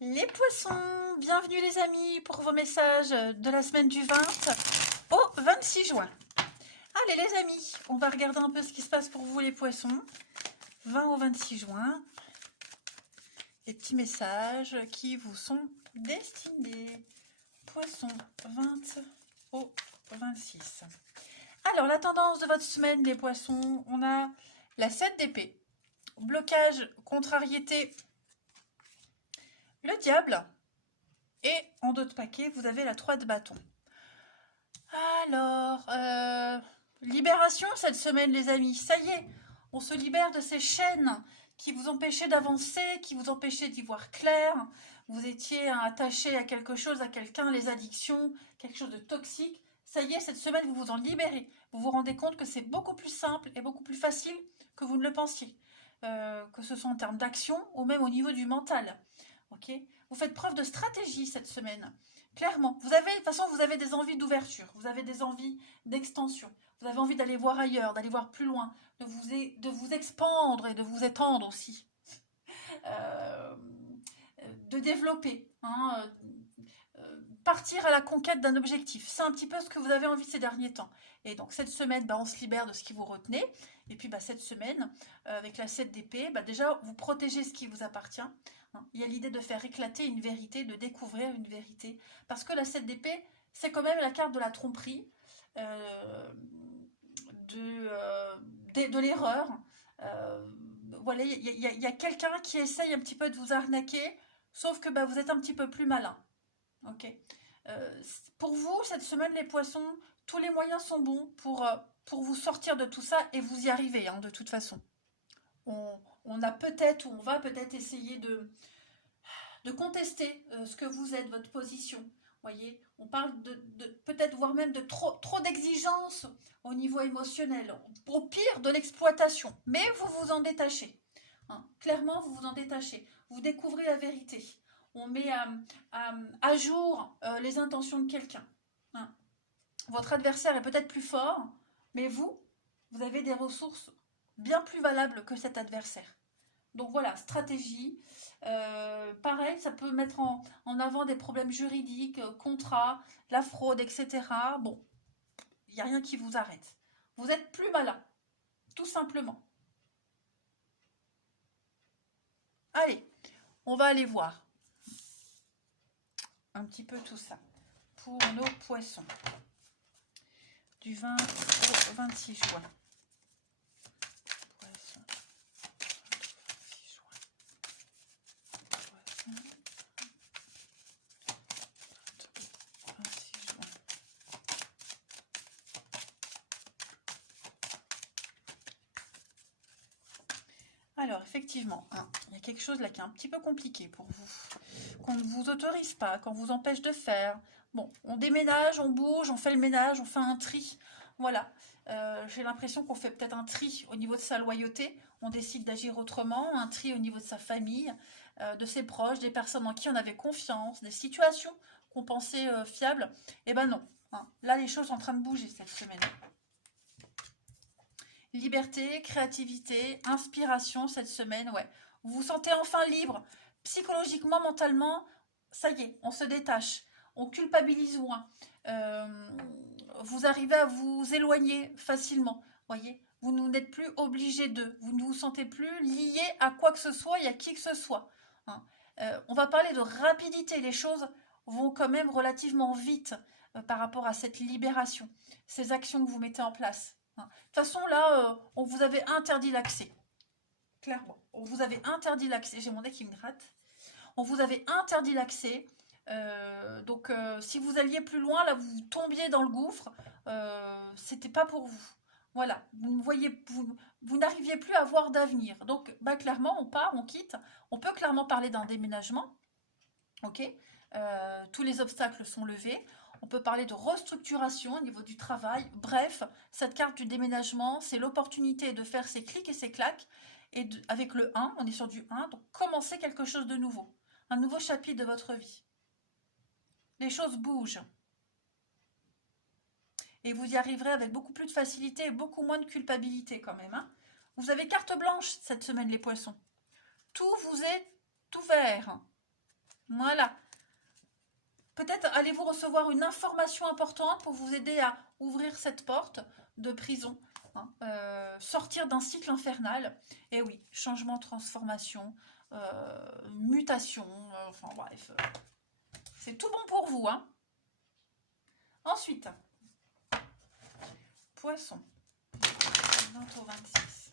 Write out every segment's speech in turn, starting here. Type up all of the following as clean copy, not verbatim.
Les poissons, bienvenue les amis pour vos messages de la semaine du 20 au 26 juin. Allez les amis, on va regarder un peu ce qui se passe pour vous les poissons. 20 au 26 juin, les petits messages qui vous sont destinés. Poissons 20 au 26. Alors la tendance de votre semaine les poissons, on a la 7 d'épée, blocage, contrariété, le diable. Et en dos de paquet, vous avez la 3 de bâton. Alors, libération cette semaine, les amis. Ça y est, on se libère de ces chaînes qui vous empêchaient d'avancer, qui vous empêchaient d'y voir clair. Vous étiez attaché à quelque chose, à quelqu'un, les addictions, quelque chose de toxique. Ça y est, cette semaine, vous vous en libérez. Vous vous rendez compte que c'est beaucoup plus simple et beaucoup plus facile que vous ne le pensiez. Que ce soit en termes d'action ou même au niveau du mental. Ok, vous faites preuve de stratégie cette semaine. Clairement, vous avez, de toute façon, vous avez des envies d'ouverture, vous avez des envies d'extension, vous avez envie d'aller voir ailleurs, d'aller voir plus loin, de vous expandre et de vous étendre aussi, euh, de développer, hein, partir à la conquête d'un objectif. C'est un petit peu ce que vous avez envie ces derniers temps. Et donc cette semaine, on se libère de ce qui vous retenait. Et puis cette semaine, avec la 7 d'épée, déjà vous protégez ce qui vous appartient. Il y a l'idée de faire éclater une vérité, de découvrir une vérité. Parce que la 7 d'épée, c'est quand même la carte de la tromperie, de l'erreur. Voilà, il y a quelqu'un qui essaye un petit peu de vous arnaquer, sauf que vous êtes un petit peu plus malin. Ok. Pour vous, cette semaine, les poissons, tous les moyens sont bons pour vous sortir de tout ça et vous y arrivez, hein, de toute façon. On a peut-être, ou on va peut-être essayer de contester ce que vous êtes, votre position. Voyez, on parle de peut-être, voire même de trop d'exigences au niveau émotionnel. Au pire, de l'exploitation. Mais vous vous en détachez. Hein. Clairement, vous vous en détachez. Vous découvrez la vérité. On met à jour les intentions de quelqu'un. Hein. Votre adversaire est peut-être plus fort, mais vous avez des ressources bien plus valables que cet adversaire. Donc voilà, stratégie. Pareil, ça peut mettre en avant des problèmes juridiques, contrats, la fraude, etc. Bon, il n'y a rien qui vous arrête. Vous êtes plus malin, tout simplement. Allez, on va aller voir un petit peu tout ça pour nos poissons du 20 au 26 juin. Poissons, 26 juin. Poissons, 26 juin. Alors, effectivement, hein, il y a quelque chose là qui est un petit peu compliqué pour vous, qu'on ne vous autorise pas, qu'on vous empêche de faire. Bon, on déménage, on bouge, on fait le ménage, on fait un tri. Voilà, j'ai l'impression qu'on fait peut-être un tri au niveau de sa loyauté, on décide d'agir autrement, un tri au niveau de sa famille, de ses proches, des personnes en qui on avait confiance, des situations qu'on pensait fiables. Eh ben non, hein. Là les choses sont en train de bouger cette semaine. Liberté, créativité, inspiration cette semaine, ouais. Vous vous sentez enfin libre, psychologiquement, mentalement, ça y est, on se détache, on culpabilise moins. Vous arrivez à vous éloigner facilement, voyez. Vous n'êtes plus obligé de, vous ne vous sentez plus lié à quoi que ce soit et à qui que ce soit. Hein. On va parler de rapidité, les choses vont quand même relativement vite par rapport à cette libération, ces actions que vous mettez en place. Hein. De toute façon, là, on vous avait interdit l'accès. Clairement. On vous avait interdit l'accès. J'ai mon nez qui me gratte. On vous avait interdit l'accès. Donc, si vous alliez plus loin, là, vous tombiez dans le gouffre. C'était pas pour vous. Voilà. Vous n'arriviez plus à voir d'avenir. Donc, clairement, on part, on quitte. On peut clairement parler d'un déménagement. Ok. Tous les obstacles sont levés. On peut parler de restructuration au niveau du travail. Bref, cette carte du déménagement, c'est l'opportunité de faire ses clics et ses claques. Et avec le 1, on est sur du 1, donc commencer quelque chose de nouveau. Un nouveau chapitre de votre vie. Les choses bougent. Et vous y arriverez avec beaucoup plus de facilité et beaucoup moins de culpabilité quand même. Hein. Vous avez carte blanche cette semaine, les poissons. Tout vous est ouvert. Voilà. Peut-être allez-vous recevoir une information importante pour vous aider à ouvrir cette porte de prison. Hein, sortir d'un cycle infernal. Et oui, changement, transformation, mutation, enfin bref. C'est tout bon pour vous. Hein. Ensuite, poisson. 20 au 26.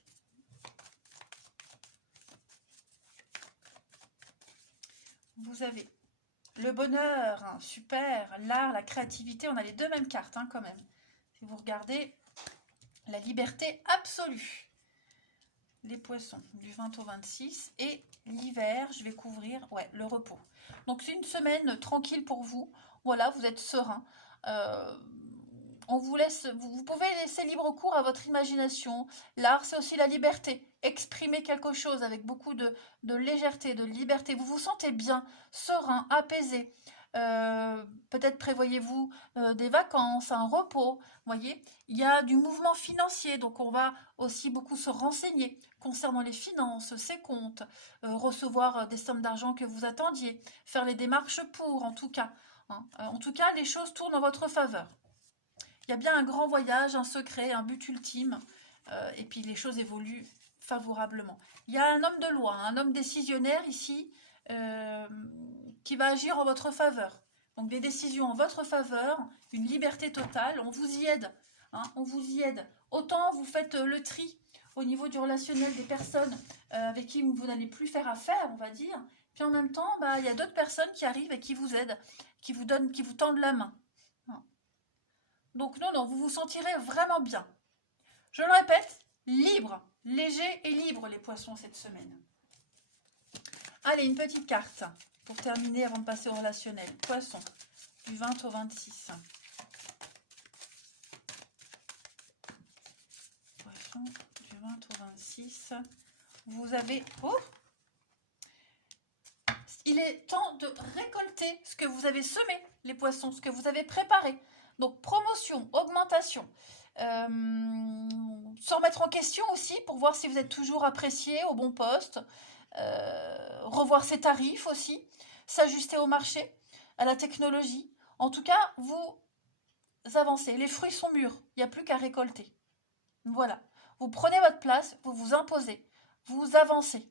Vous avez le bonheur, hein, super, l'art, la créativité, on a les deux mêmes cartes hein, quand même. Si vous regardez, la liberté absolue. Les poissons, du 20 au 26. Et l'hiver, je vais couvrir le repos. Donc c'est une semaine tranquille pour vous. Voilà, vous êtes serein. On vous laisse, vous pouvez laisser libre cours à votre imagination. L'art, c'est aussi la liberté. Exprimer quelque chose avec beaucoup de légèreté, de liberté. Vous vous sentez bien, serein, apaisé. Peut-être prévoyez-vous des vacances, un repos. Voyez, il y a du mouvement financier, donc on va aussi beaucoup se renseigner concernant les finances, ses comptes, recevoir des sommes d'argent que vous attendiez, faire les démarches pour, en tout cas. Hein. En tout cas, les choses tournent en votre faveur. Il y a bien un grand voyage, un secret, un but ultime, et puis les choses évoluent favorablement. Il y a un homme de loi, un homme décisionnaire ici, qui va agir en votre faveur. Donc des décisions en votre faveur, une liberté totale, on vous y aide. Hein, on vous y aide. Autant vous faites le tri au niveau du relationnel des personnes avec qui vous n'allez plus faire affaire, on va dire. Puis en même temps, il y a d'autres personnes qui arrivent et qui vous aident, qui vous tendent la main. Donc non, vous vous sentirez vraiment bien. Je le répète, libre, léger et libre les poissons cette semaine. Allez, une petite carte pour terminer avant de passer au relationnel. Poisson, du 20 au 26. Poisson, du 20 au 26. Vous avez... Oh, il est temps de récolter ce que vous avez semé, les poissons, ce que vous avez préparé. Donc, promotion, augmentation. Se remettre en question aussi pour voir si vous êtes toujours apprécié au bon poste. Revoir ses tarifs aussi. S'ajuster au marché, à la technologie. En tout cas, vous avancez. Les fruits sont mûrs. Il n'y a plus qu'à récolter. Voilà. Vous prenez votre place, vous vous imposez. Vous avancez.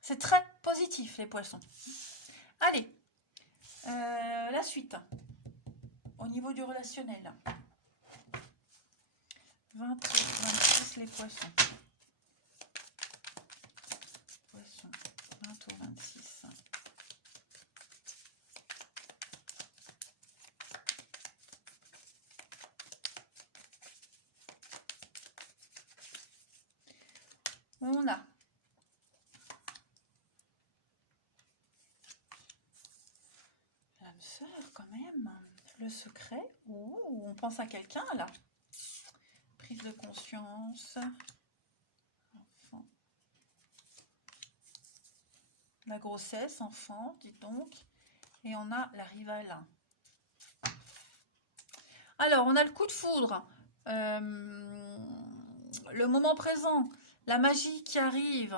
C'est très positif, les poissons. Allez, la suite. Au niveau du relationnel. 20 et 26, les poissons. Poissons, 20 au 26. On a l'âme sœur quand même. Le secret. Ouh, on pense à quelqu'un là. Prise de conscience. Enfant. La grossesse, enfant, dites donc. Et on a la rivale. Alors, on a le coup de foudre. Le moment présent. La magie qui arrive.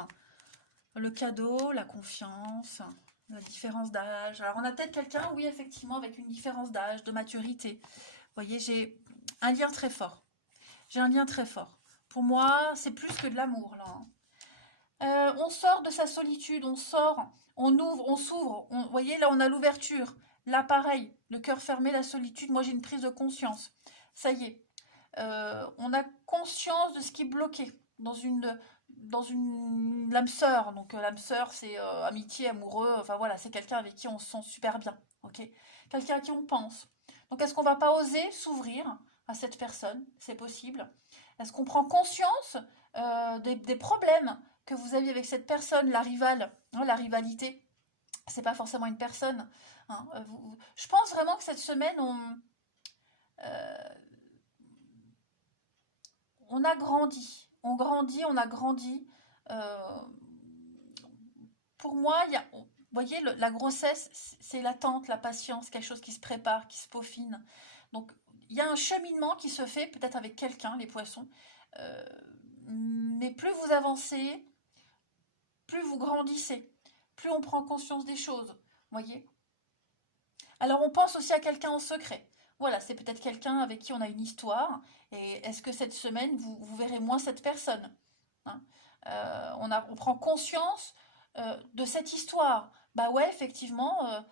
Le cadeau, la confiance. La différence d'âge. Alors, on a peut-être quelqu'un, oui, effectivement, avec une différence d'âge, de maturité. Vous voyez, j'ai un lien très fort. J'ai un lien très fort. Pour moi, c'est plus que de l'amour, là. On sort de sa solitude, on sort, on ouvre, on s'ouvre. Vous voyez, là, on a l'ouverture. Là, pareil, le cœur fermé, la solitude. Moi, j'ai une prise de conscience. Ça y est. On a conscience de ce qui est bloqué dans une l'âme sœur. Donc, l'âme sœur, c'est amitié, amoureux. Enfin, voilà, c'est quelqu'un avec qui on se sent super bien. Ok, quelqu'un à qui on pense. Donc, est-ce qu'on va pas oser s'ouvrir à cette personne? C'est possible. Est-ce qu'on prend conscience des problèmes que vous aviez avec cette personne, la rivale, hein, la rivalité? C'est pas forcément une personne. Hein. Je pense vraiment que cette semaine, on a grandi. On grandit, on a grandi. Euh, pour moi, vous voyez, la grossesse, c'est l'attente, la patience, quelque chose qui se prépare, qui se peaufine. Donc, il y a un cheminement qui se fait peut-être avec quelqu'un, les poissons. Mais plus vous avancez, plus vous grandissez, plus on prend conscience des choses. Voyez? Alors, on pense aussi à quelqu'un en secret. Voilà, c'est peut-être quelqu'un avec qui on a une histoire. Et est-ce que cette semaine, vous verrez moins cette personne, hein? On prend conscience de cette histoire. Bah ouais, effectivement,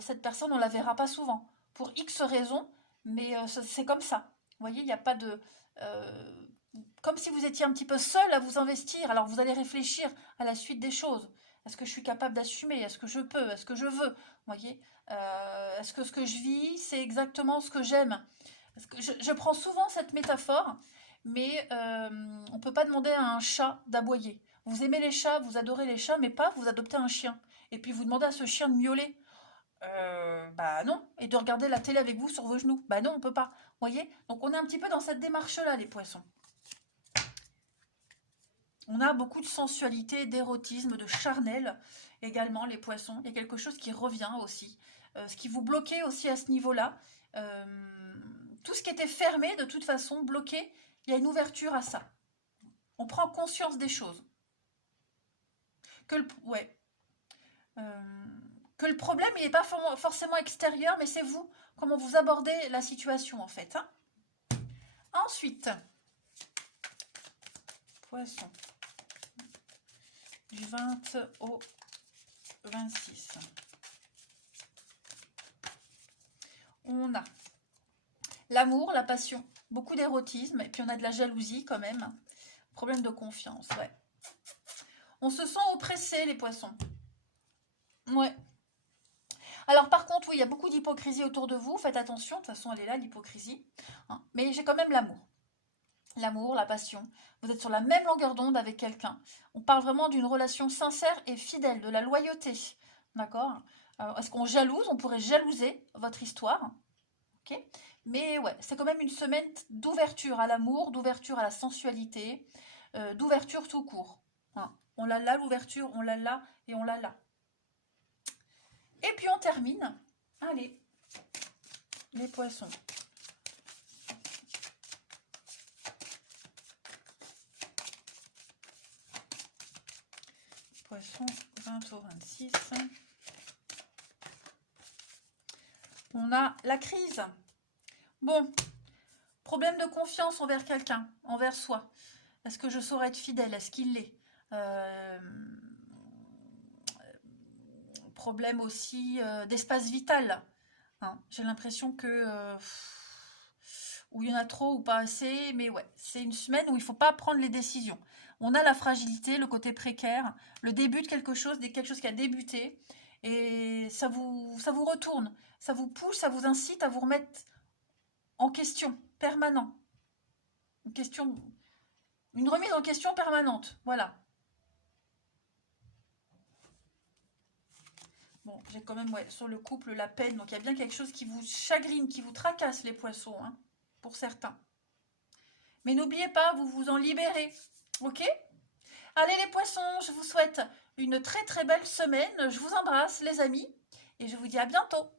cette personne, on la verra pas souvent. Pour X raisons, mais c'est comme ça. Vous voyez, il n'y a pas de... euh, comme si vous étiez un petit peu seul à vous investir. Alors vous allez réfléchir à la suite des choses. Est-ce que je suis capable d'assumer? Est-ce que je peux? Est-ce que je veux? Vous voyez? Est-ce que ce que je vis, c'est exactement ce que j'aime? Parce que je prends souvent cette métaphore, mais on ne peut pas demander à un chat d'aboyer. Vous aimez les chats, vous adorez les chats, mais pas vous adoptez un chien. Et puis vous demandez à ce chien de miauler. Bah non. Et de regarder la télé avec vous sur vos genoux. Bah non, on peut pas. Vous voyez? Donc on est un petit peu dans cette démarche-là, les poissons. On a beaucoup de sensualité, d'érotisme, de charnel également, les poissons. Il y a quelque chose qui revient aussi. Ce qui vous bloquait aussi à ce niveau-là. Tout ce qui était fermé, de toute façon, bloqué, il y a une ouverture à ça. On prend conscience des choses. Ouais. Que le problème, il n'est pas forcément extérieur, mais c'est vous, comment vous abordez la situation, en fait. Hein. Ensuite, poisson. Du 20 au 26. On a l'amour, la passion, beaucoup d'érotisme, et puis on a de la jalousie quand même. Problème de confiance, ouais. On se sent oppressé, les poissons. Ouais. Alors par contre, oui, il y a beaucoup d'hypocrisie autour de vous. Faites attention, de toute façon, elle est là, l'hypocrisie. Hein. Mais j'ai quand même l'amour. L'amour, la passion. Vous êtes sur la même longueur d'onde avec quelqu'un. On parle vraiment d'une relation sincère et fidèle, de la loyauté. D'accord? Est-ce qu'on jalouse? On pourrait jalouser votre histoire. Ok? Mais ouais, c'est quand même une semaine d'ouverture à l'amour, d'ouverture à la sensualité, d'ouverture tout court. Hein. On l'a là, l'ouverture, on l'a là et on l'a là. Et puis on termine. Allez, les poissons. Poisson 20 au 26. On a la crise. Bon, problème de confiance envers quelqu'un, envers soi. Est-ce que je saurais être fidèle? Est-ce qu'il l'est? Problème aussi d'espace vital. Hein. J'ai l'impression que... où il y en a trop ou pas assez, mais ouais, c'est une semaine où il ne faut pas prendre les décisions. On a la fragilité, le côté précaire, le début de quelque chose qui a débuté, et ça vous retourne, ça vous pousse, ça vous incite à vous remettre en question, permanent. Une remise en question permanente, voilà. Bon, j'ai quand même, ouais, sur le couple, la peine, donc il y a bien quelque chose qui vous chagrine, qui vous tracasse, les poissons, hein, pour certains. Mais n'oubliez pas, vous vous en libérez, ok? Allez les poissons, je vous souhaite une très très belle semaine. Je vous embrasse les amis et je vous dis à bientôt.